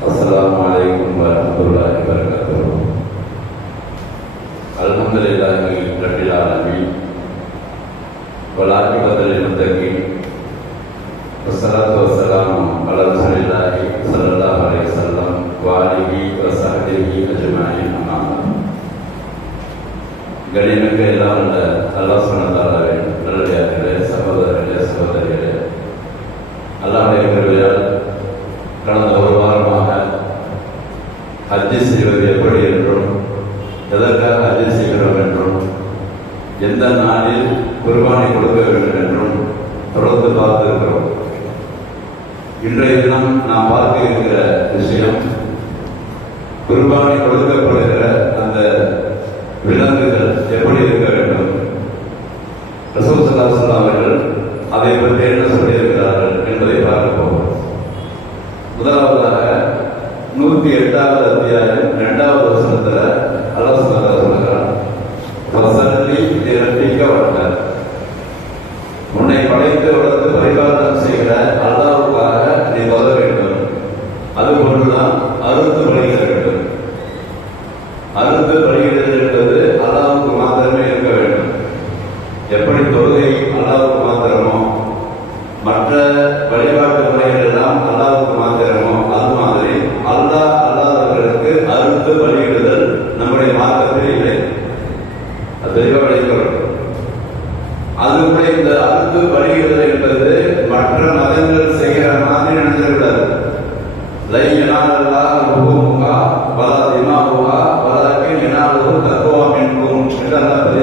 السلام عليكم ورحمة الله وبركاته الحمد لله رب العالمين والعاقبة للمتقين والصلاة والسلام على رسول الله صلى الله عليه وسلم وآله وصحبه أجمعين أما بعد கணினுக்கு எல்லாம் உள்ள அல்லாஹ் குருபானை கொடுக்கப்படுகிற அந்த விலங்குகள் எப்படி இருக்க வேண்டும்? ரசூல் அவர்கள் அதை பற்றி என்ன சொல்லியிருக்கிறார்கள் என்பதை பார்ப்போம் முதலாவதாக நூத்தி எட்டாவது அத்தியாயம் இரண்டாவது வசனத்துல அல்லாஹ் சுப்ஹானஹு வ சொல்கிறான் வசனத்தை உன்னை படைத்து வளர்த்து பரிபாலனம் செய்கிற அல்லாஹ்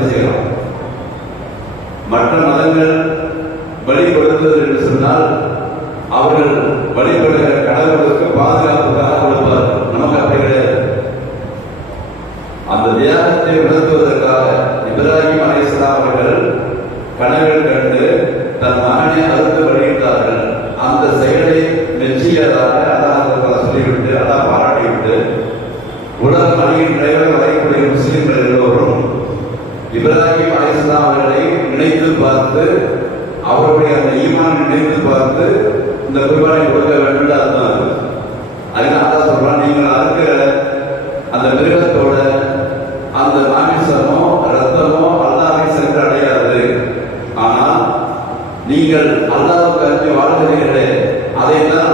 என்று மற்ற மதங்கள் பலி கொடுத்தது என்று சொன்னால் அவர்கள் வழிபடுகிற கடவுளுக்கு பாதுகாப்பு இப்ராஹிம் அலிஸ்லாம் அவர்களை நினைத்து பார்த்து அவருடைய அந்த ஈமான் நினைத்து பார்த்து இந்த குர்பானை கொடுக்க வேண்டும் அர்த்தம் அதனால அதான் சொல்றான் நீங்கள் அறுக்கிற அந்த மிருகத்தோட அந்த மாமிசமோ ரத்தமோ அல்லாவை சென்று அடையாது. ஆனால் நீங்கள் அல்லாவுக்கு அறிஞ்சு வாழ்கிறீர்களே அதை தான்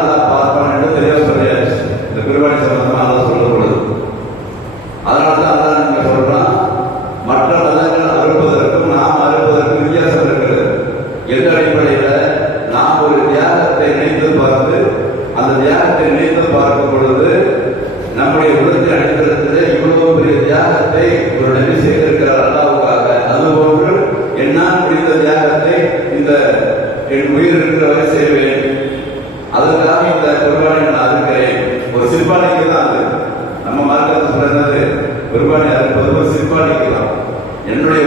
தியாகத்தை நினைத்து பார்க்கும் பொழுது நம்முடைய உலகத்தில் அடித்தளத்தில் இவ்வளவு பெரிய தியாகத்தை ஒரு நபி செய்திருக்கிறார் அல்லாவுக்காக. அதுபோன்று என்னால் முடிந்த தியாகத்தை இந்த என் உயிர் இருக்கிற வரை செய்வேன். அதற்காக இந்த குர்பானை நான் அறுக்கிறேன். ஒரு சிற்பானிக்கு தான் அது. நம்ம மார்க்கத்தில் சொல்றது குர்பானை அறுப்பது ஒரு சிற்பானிக்கு தான். என்னுடைய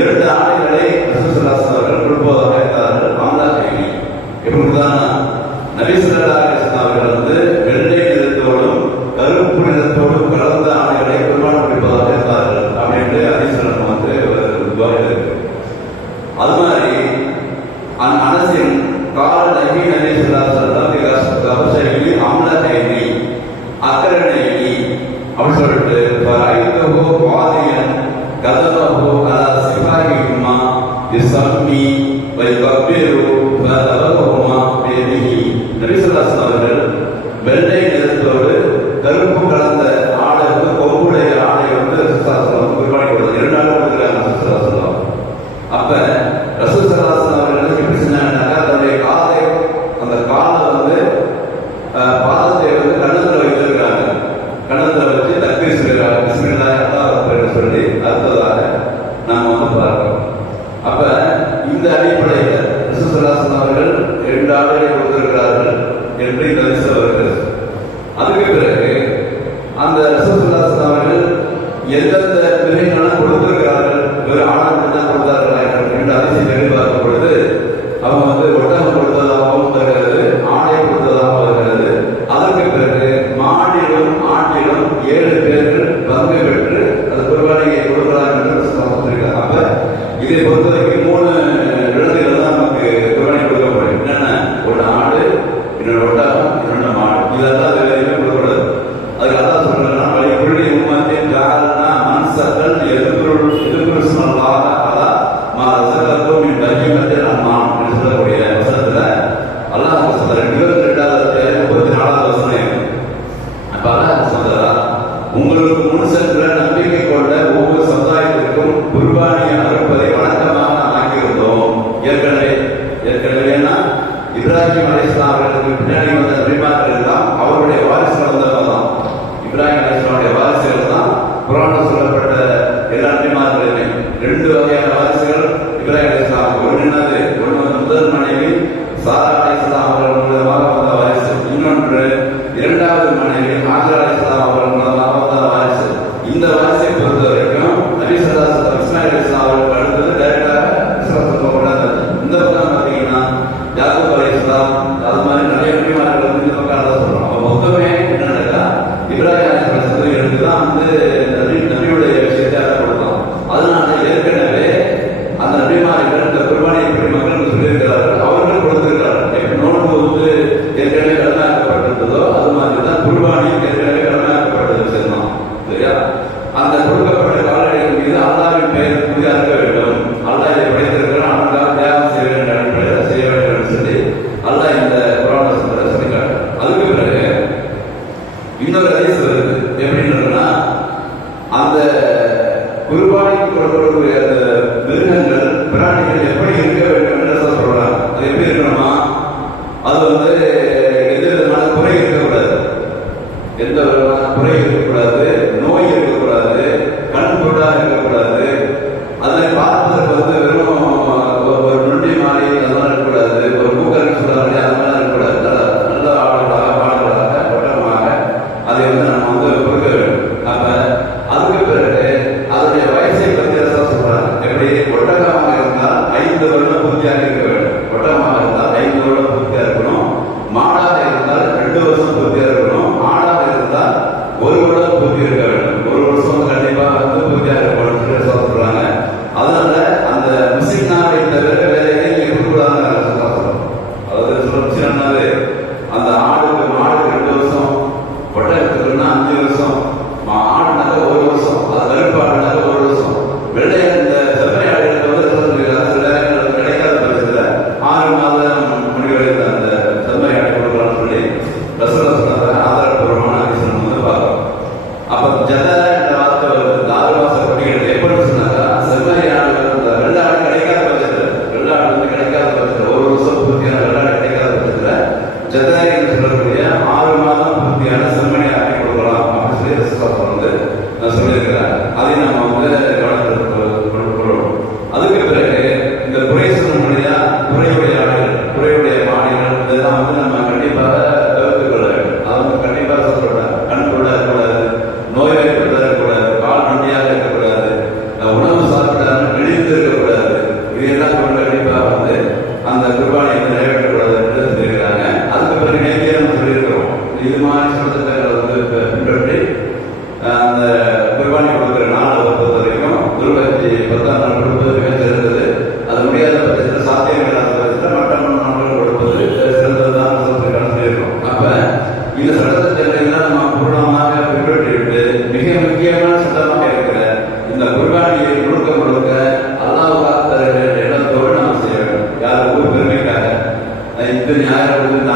இரண்டு ஆணைகளை ரசூல் அவர்கள் கொடுப்பதாக இருந்தார்கள். ஆம்லா கைவி இப்படிதான் நபி ஸல்லல்லாஹு அவர்கள் வந்து வெள்ளை நிறத்தோடும் கருப்பு நிறத்தோடும் கலந்த ஆணைகளை குர்பான் கொடுப்பதாக இருந்தார்கள். அப்படின்ட்டு ஹதீஸ்ல வந்து அது மாதிரி அரசின் கால நகி நபி ஸல்லல்லாஹு அலைஹி வஸல்லம் கபஷைனி ஆம்லா கைனி அக்கரணைனி அப்படி சொல்லிட்டு வெள்ளை every register worker அல்லாவின் பெயர் கூறி அனுப்ப வேண்டும். அல்லாஹ் இதை படைத்திருக்கிறான். அல்லாஹ் தியாகம் செய்ய வேண்டும் அடிப்படையில் செய்ய வேண்டும் என்று சொல்லி அல்லாஹ் இந்த குரான சொல்லிக்காட்டு அதுக்கு பிறகு இன்னொரு அதிசல் வருது. எப்படின்னா அந்த குருபானிக்கு கொடுக்கக்கூடிய அந்த மிருகங்கள் பிராணிகள் எப்படி இருக்க வேண்டும் என்று சொல்றாங்க. அது எப்படி இருக்கணுமா? அது வந்து لا എന്ത് ന്യായപ്പെടുന്ന